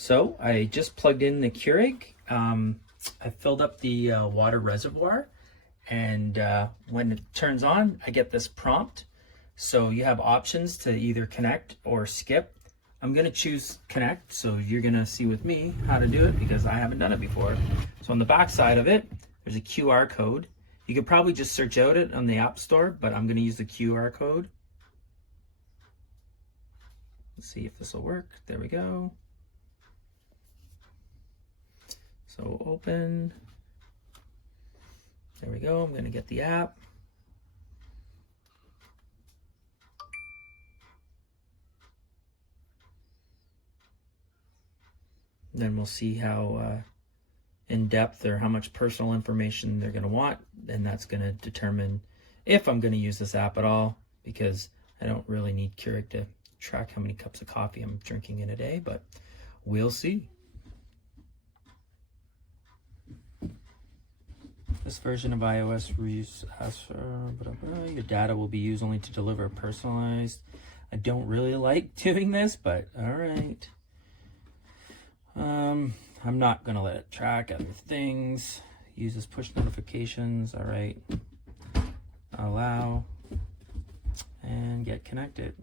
So I just plugged in the Keurig. I filled up the water reservoir, and when it turns on, I get this prompt. So you have options to either connect or skip. I'm gonna choose connect, so you're gonna see with me how to do it because I haven't done it before. So on the back side of it, there's a QR code. You could probably just search out it on the App Store, but I'm gonna use the QR code. Let's see if this will work. There we go. So open. There we go. I'm gonna get the app. Then we'll see how in depth or how much personal information they're going to want, and that's going to determine if I'm going to use this app at all, because I don't really need Keurig to track how many cups of coffee I'm drinking in a day, but we'll see. This version of iOS asks for your data will be used only to deliver personalized. I don't really like doing this, but all right. I'm not gonna let it track other things. Uses push notifications. All right. Allow and get connected.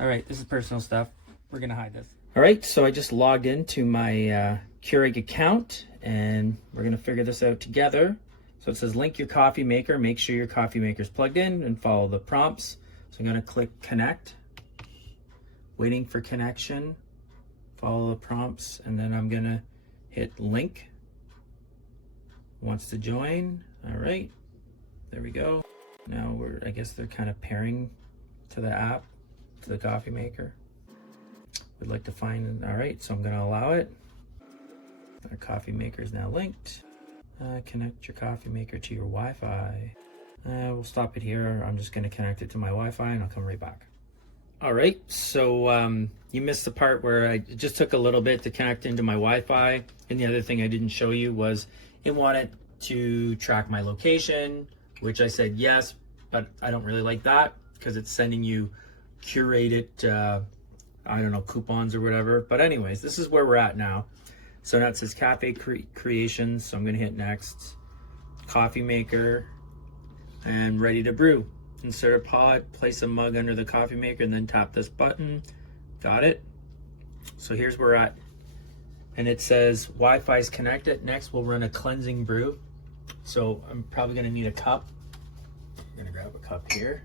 All right, this is personal stuff. We're gonna hide this. All right, so I just logged into my Keurig account, and we're gonna figure this out together. So it says link your coffee maker. Make sure your coffee maker is plugged in and follow the prompts. So I'm gonna click connect. Waiting for connection. Follow the prompts, and then I'm gonna hit link. Wants to join. All right, there we go. Now I guess they're kind of pairing to the app, to the coffee maker. Would like to find, all right, so I'm gonna allow it. Our coffee maker is now linked. Connect your coffee maker to your Wi-Fi. We'll stop it here. I'm just gonna connect it to my Wi-Fi and I'll come right back. All right, so you missed the part where it just took a little bit to connect into my Wi-Fi. And the other thing I didn't show you was it wanted to track my location, which I said yes, but I don't really like that because it's sending you curated, I don't know, coupons or whatever. But anyways, this is where we're at now. So now it says Cafe Creations, so I'm gonna hit next. Coffee maker, and ready to brew. Insert a pod, place a mug under the coffee maker, and then tap this button. Got it? So here's where we're at. And it says Wi-Fi is connected. Next, we'll run a cleansing brew. So I'm probably gonna need a cup. I'm gonna grab a cup here.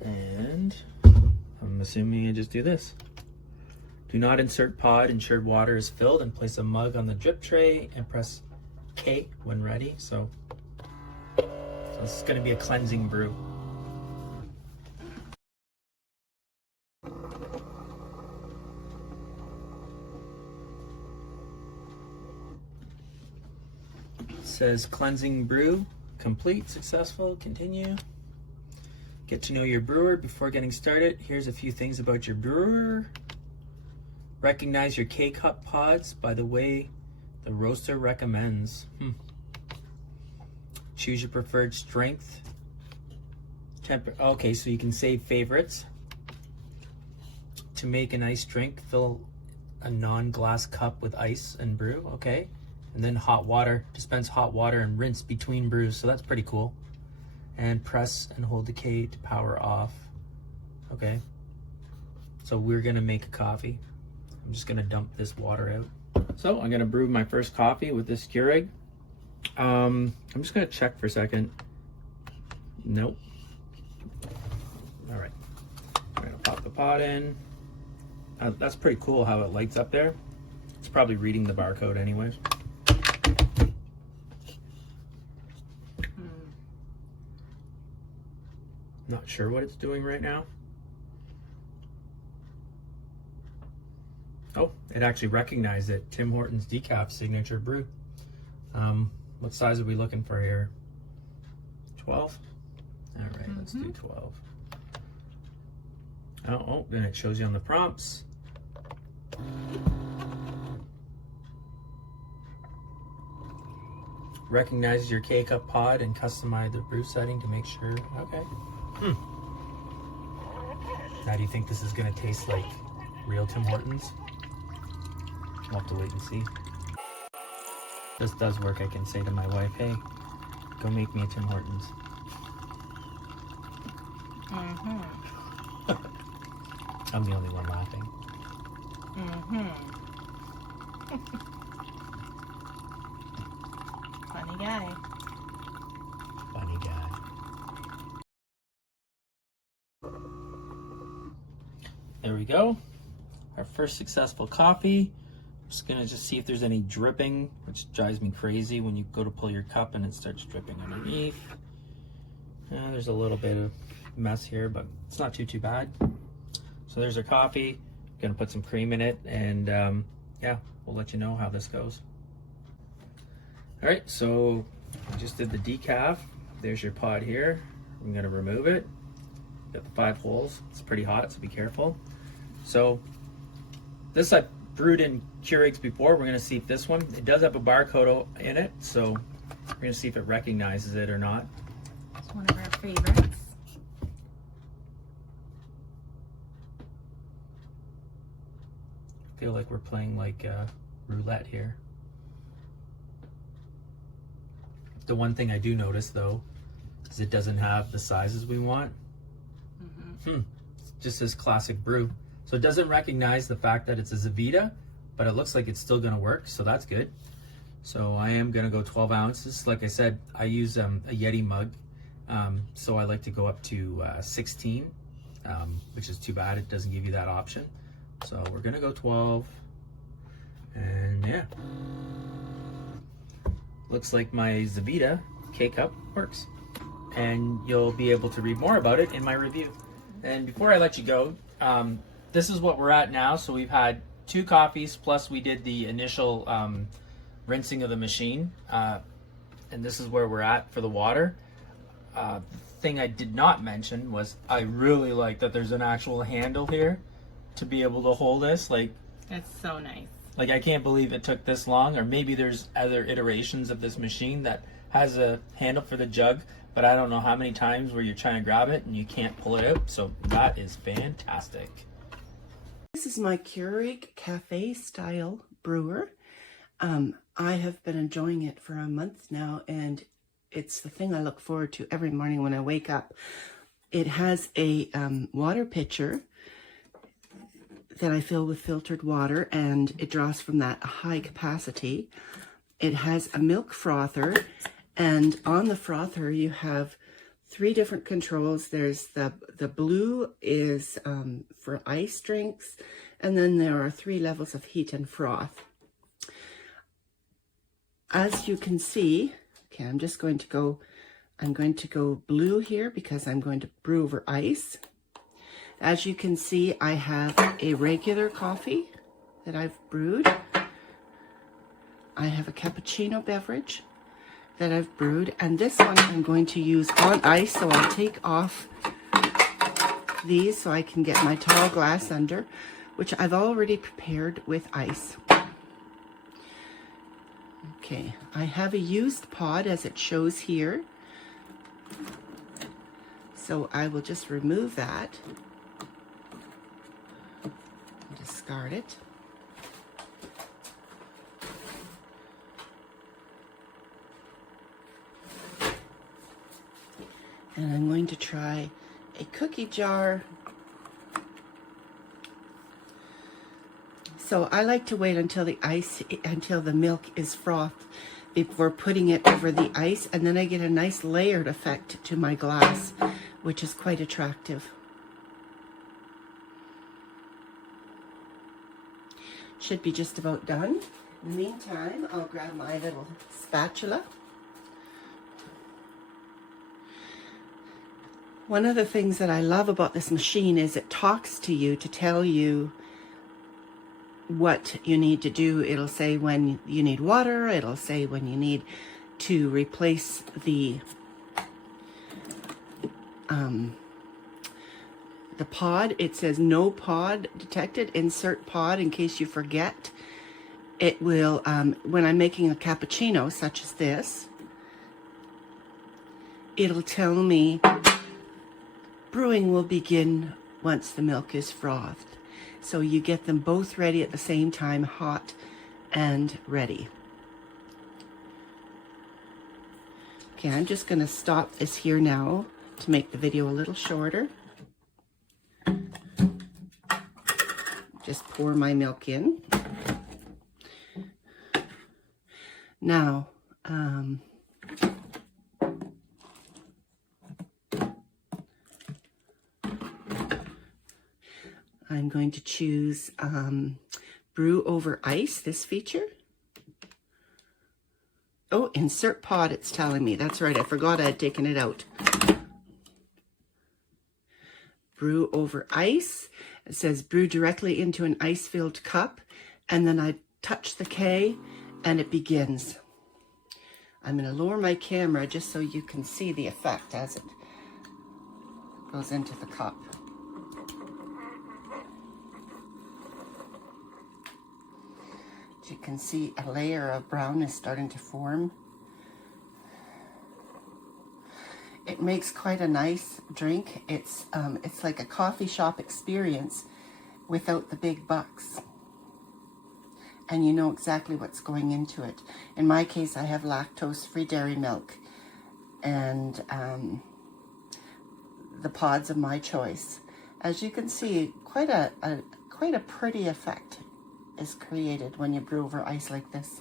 And I'm assuming I just do this. Do not insert pod, ensure water is filled, and place a mug on the drip tray and press K when ready. So this is gonna be a cleansing brew. Says cleansing brew complete, successful, continue. Get to know your brewer before getting started. Here's a few things about your brewer. Recognize your K-cup pods by the way the roaster recommends. Choose your preferred strength. Okay, so you can save favorites. To make an iced drink, fill a non-glass cup with ice and brew, okay. And then hot water, dispense hot water and rinse between brews, so that's pretty cool. And press and hold the K to power off. Okay, so we're gonna make a coffee. I'm just gonna dump this water out. So I'm gonna brew my first coffee with this Keurig. I'm just gonna check for a second. Nope. All right, I'm gonna pop the pot in. That's pretty cool how it lights up there. It's probably reading the barcode anyways. Not sure what it's doing right now. Oh, it actually recognized it. Tim Hortons decaf signature brew. What size are we looking for here? 12? All right, let's do 12. Oh, then it shows you on the prompts. Recognize your K-cup pod and customize the brew setting to make sure. Okay. Now, do you think this is gonna taste like real Tim Hortons? We'll have to wait and see. This does work. I can say to my wife, hey, go make me a Tim Hortons. I'm the only one laughing. Funny guy. Funny guy. There we go. Our first successful coffee. I'm just gonna see if there's any dripping, which drives me crazy when you go to pull your cup and it starts dripping underneath. There's a little bit of mess here, but it's not too bad. So there's our coffee. Gonna put some cream in it, and yeah, we'll let you know how this goes. All right, so I just did the decaf. There's your pod here. I'm gonna remove it. Got the 5 holes. It's pretty hot, so be careful. So this I brewed in Keurigs before. We're gonna see if this one, it does have a barcode in it, so we're gonna see if it recognizes it or not. It's one of our favorites. I feel like we're playing like roulette here. The one thing I do notice though is it doesn't have the sizes we want. It's just this classic brew. So it doesn't recognize the fact that it's a Zavita, but it looks like it's still gonna work, so that's good. So I am gonna go 12 ounces. Like I said, I use a Yeti mug, so I like to go up to 16, which is too bad it doesn't give you that option. So we're gonna go 12, and yeah. Looks like my Zavita K-Cup works. And you'll be able to read more about it in my review. And before I let you go, this is what we're at now. So we've had 2 coffees, plus we did the initial rinsing of the machine. And this is where we're at for the water. The thing I did not mention was I really like that there's an actual handle here to be able to hold this. Like, It's so nice. Like, I can't believe it took this long, or maybe there's other iterations of this machine that has a handle for the jug, but I don't know how many times where you're trying to grab it and you can't pull it out. So that is fantastic. This is my Keurig cafe style brewer. I have been enjoying it for a month now, and it's the thing I look forward to every morning when I wake up. It has a water pitcher that I fill with filtered water, and it draws from that high capacity. It has a milk frother, and on the frother you have 3 different controls. There's the blue is for ice drinks, and then there are 3 levels of heat and froth. As you can see, okay, I'm going to go blue here because I'm going to brew over ice. As you can see, I have a regular coffee that I've brewed. I have a cappuccino beverage that I've brewed, and this one I'm going to use on ice, so I'll take off these so I can get my tall glass under, which I've already prepared with ice. Okay, I have a used pod as it shows here, so I will just remove that. Discard it. And I'm going to try a cookie jar. So I like to wait until the milk is frothed before putting it over the ice, and then I get a nice layered effect to my glass, which is quite attractive. Should be just about done. In the meantime, I'll grab my little spatula. One of the things that I love about this machine is it talks to you to tell you what you need to do. It'll say when you need water, it'll say when you need to replace the pod. It says no pod detected, insert pod in case you forget. It will, when I'm making a cappuccino such as this, it'll tell me brewing will begin once the milk is frothed. So you get them both ready at the same time, hot and ready. Okay, I'm just going to stop this here now to make the video a little shorter. Just pour my milk in. Now, I'm going to choose brew over ice, this feature. Oh, insert pot, it's telling me. That's right, I forgot I had taken it out. Brew over ice. It says brew directly into an ice-filled cup, and then I touch the K and it begins. I'm going to lower my camera just so you can see the effect as it goes into the cup. You can see a layer of brown is starting to form. It makes quite a nice drink. It's like a coffee shop experience without the big bucks. And you know exactly what's going into it. In my case, I have lactose-free dairy milk and the pods of my choice. As you can see, quite a pretty effect is created when you brew over ice like this.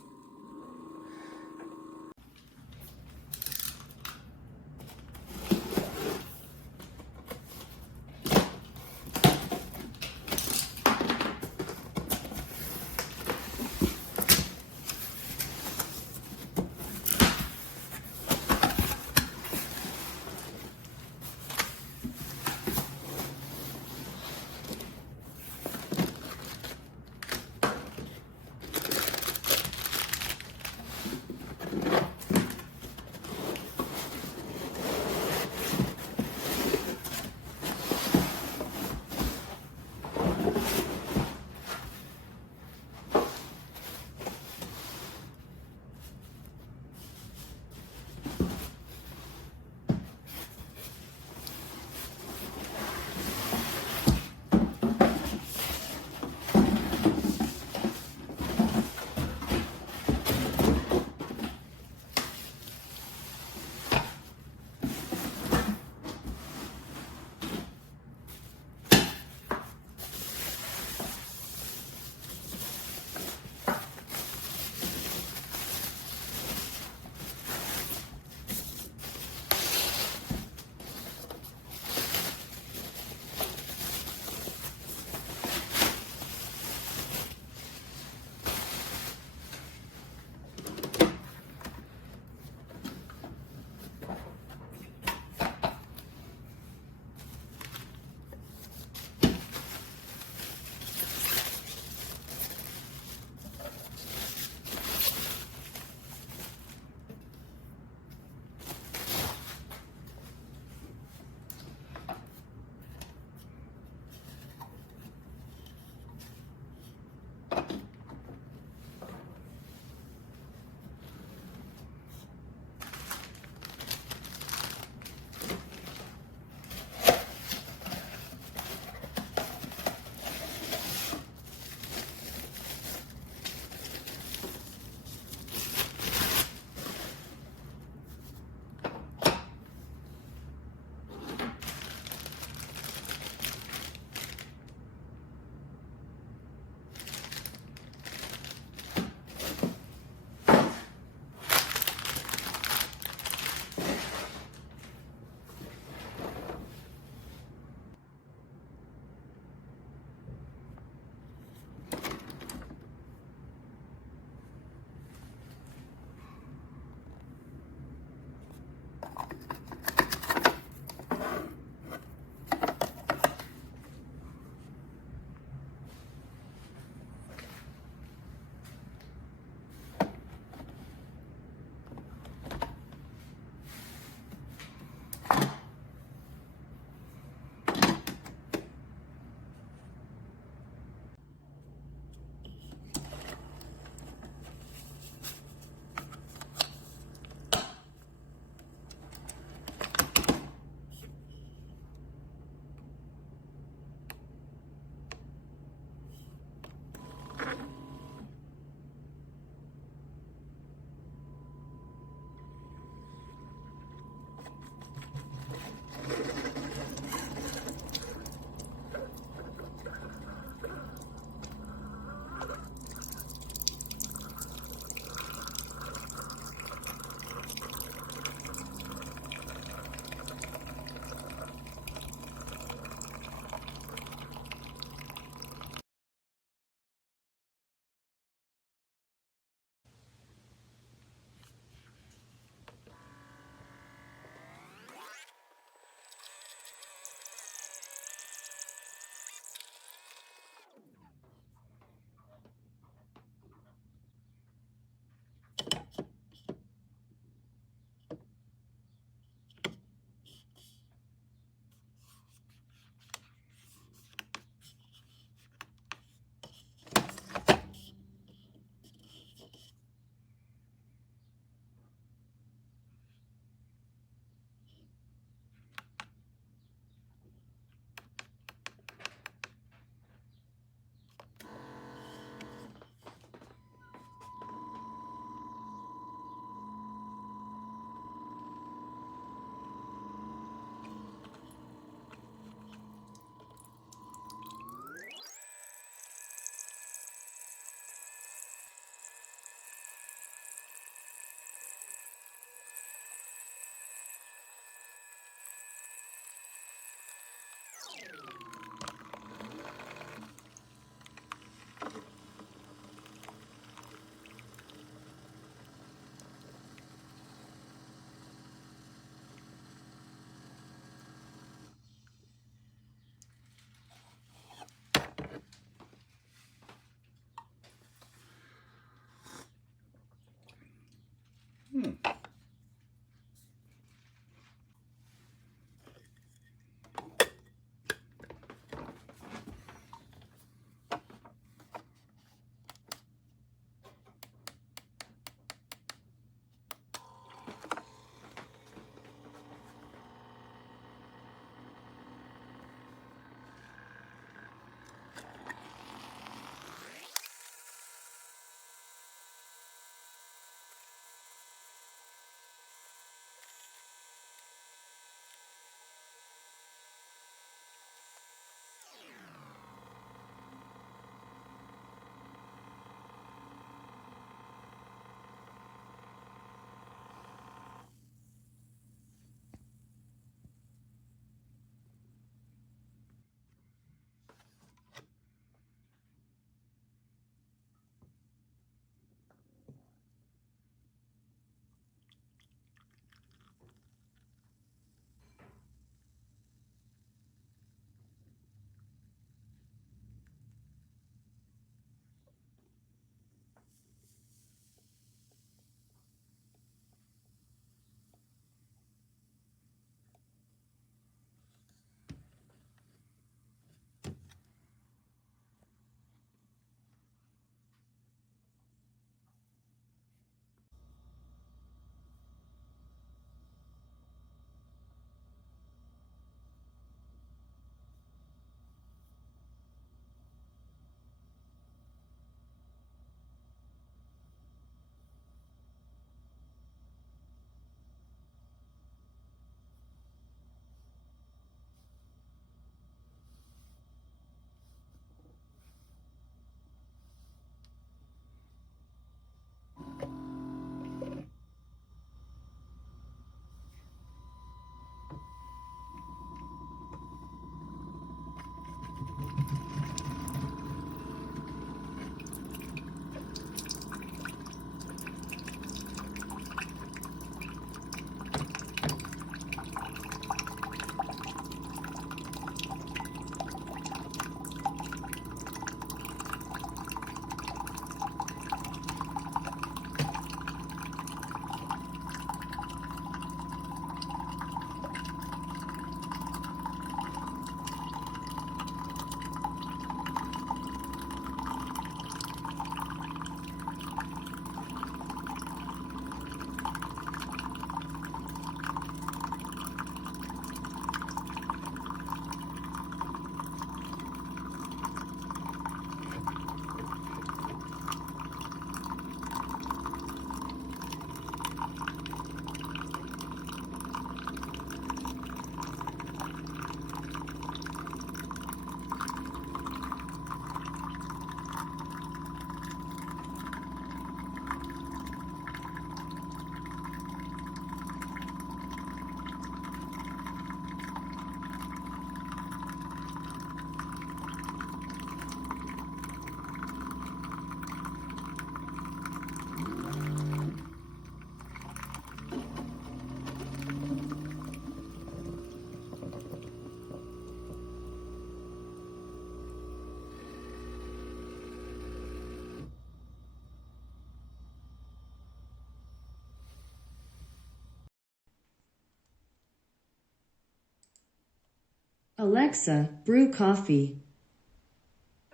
Alexa, brew coffee.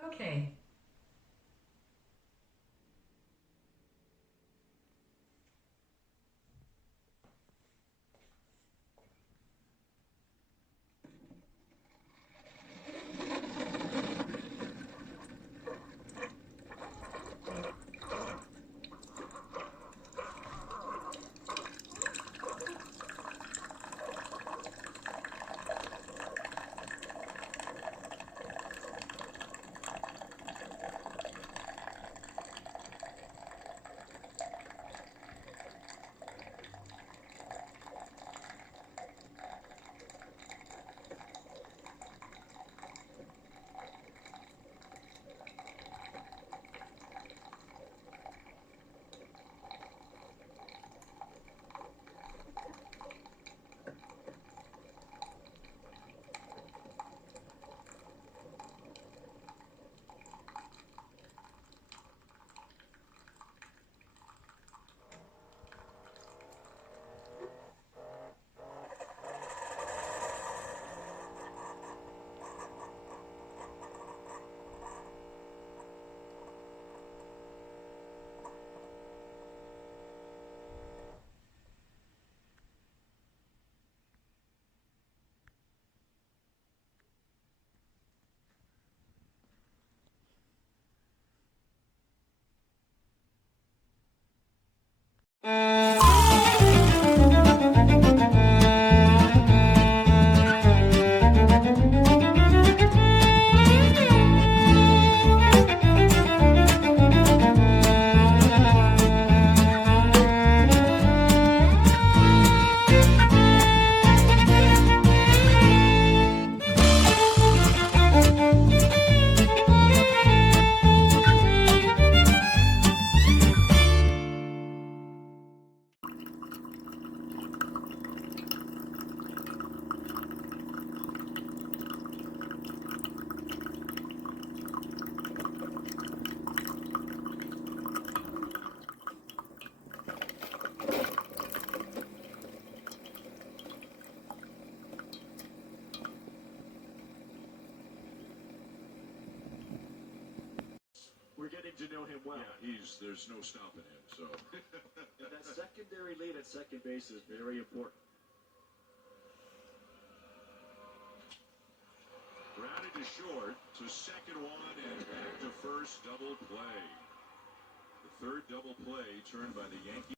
Okay. We're getting to know him well. Yeah, there's no stopping him, so. That secondary lead at second base is very important. Grounded to short, to second one, and back to first, double play. The third double play turned by the Yankees.